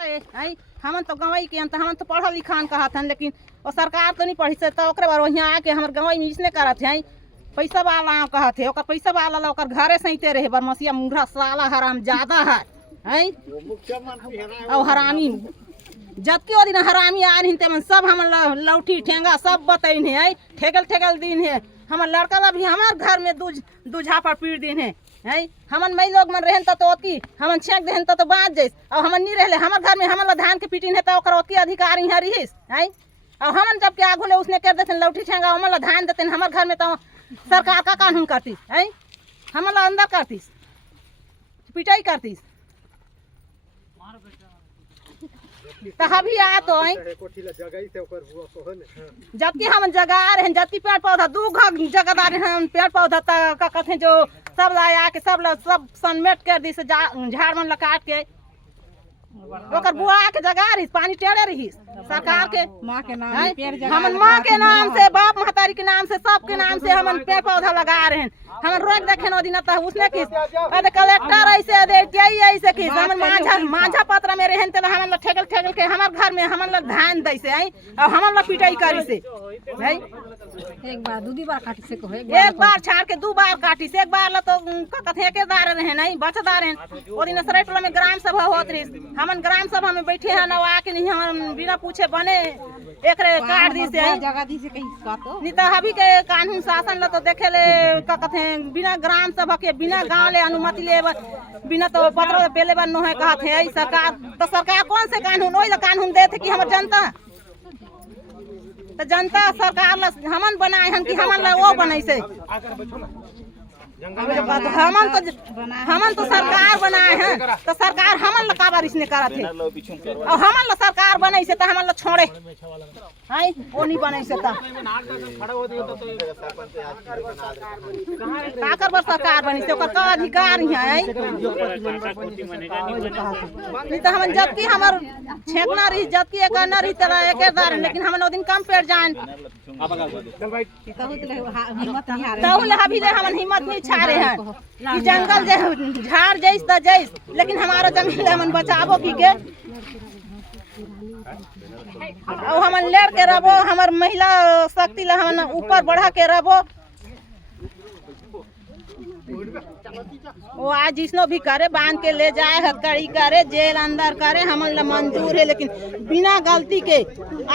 हमन तो गंवई के अंत हमन तो पढ़ल लिखान कहत हन, लेकिन वो सरकार तो नहीं पढ़ी से तो ओकरे बार वहीं आके हमर गंवई में इसने करत है पैसा वाला कहत है ओकर पैसा वाला ओकर घरे सहिते रहे बरमसिया मुंडा साला हराम ज्यादा है और हरामी जबकि वो दिन हरामी आ रही तेमन सब हम लौठी ठेंगा सब बतैन है ठेगल ठेगल दिन है हमर लड़का ला भी हमार घर में दूझा पर पीड़ दिन है हमन मई लोग मन रहन तो ओती हमन छेक देहन तो बात जैस और हमन नहीं रहले हमर घर में हमन धान के पीटिन है तो ओकर ओती अधिकारी है रहीस है और हमन जब के आगू ले उसने कर देते लौठी ठेंगा हमन धान देते हमर घर में तो सरकार का कानून करती है हमन अंदर करतीस पिटाई करतीस तो अभी आ तो जबकि हम जगह रहे जबकि पेड़ पौधा दू घर जगहदार हैं पेड़ पौधा का कथे जो सब लाया के सब सनमेट कर दी से झाड़ मन काट के ओकर बुआ के जगह रही पानी टेढ़े रही सरकार के माँ के नाम हमन माँ के नाम से बाप महतारी के नाम से सबके नाम से हमन पेड़ पौधा लगा रहे हैं हमन रोक देखे न दिन उसने किस कलेक्टर ऐसे ऐसे किस हमन माझा पत्र में रहन ते हमन ठेगल ठेगल के हमर घर में हमन लोग धान दै से और हमन लोग पिटाई करी से भाई एक बार दू बार काटी से को एक बार छाड़ के दो बार काटी से एक बार ल तो कथे एकेदार रहे नहीं बचदार हैं ओ दिन सरायटोला में ग्राम सभा होत रही हमन ग्राम सभा में बैठे हैं न आके नहीं हम बिना पूछे बने एकरे काट दी से जगह दी से कहीं काटो नहीं तो अभी के कानून शासन ल तो देखे ले का कथे बिना ग्राम सभा के बिना गांव ले अनुमति ले बिना तो पत्र पहले बार नो है कहत है सरकार तो सरकार कौन से कानून ओइ कानून देते कि हमर जनता तो जनता सरकार ला हमन बनाए हन कि हमन ला वो बनई से हमन तो सरकार बनाए हैं तो सरकार हमन ला काबर इसने करत है और हमन ला सरकार बनई से तो हमन ला छोड़े हाय ओ नहीं बनई से तो काकर बर सरकार बनी से ओकर का अधिकार है नहीं तो हमन जबकि हमर छेकना रही जबकि एक न रही तेरा एकेदार लेकिन हमन ओ दिन कम पेड़ जान तहुल अभी ले हमन हिम्मत नहीं छा रहे हैं कि जंगल जे झाड़ जैस त जैस लेकिन हमारा जमीन हमन बचाबो की के और हमन लड़ के रहबो हमर महिला शक्ति ला हमन ऊपर बढ़ा के रहबो वो आज जिसनो भी करे बांध के ले जाए हथकड़ी करे जेल अंदर करे हमन ला मंजूर है लेकिन बिना गलती के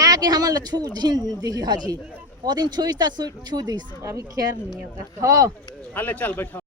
आके हमन ला छू झीन दी हजी ओ दिन छुई त छू दिस अभी खैर नहीं होता हो चल बैठो।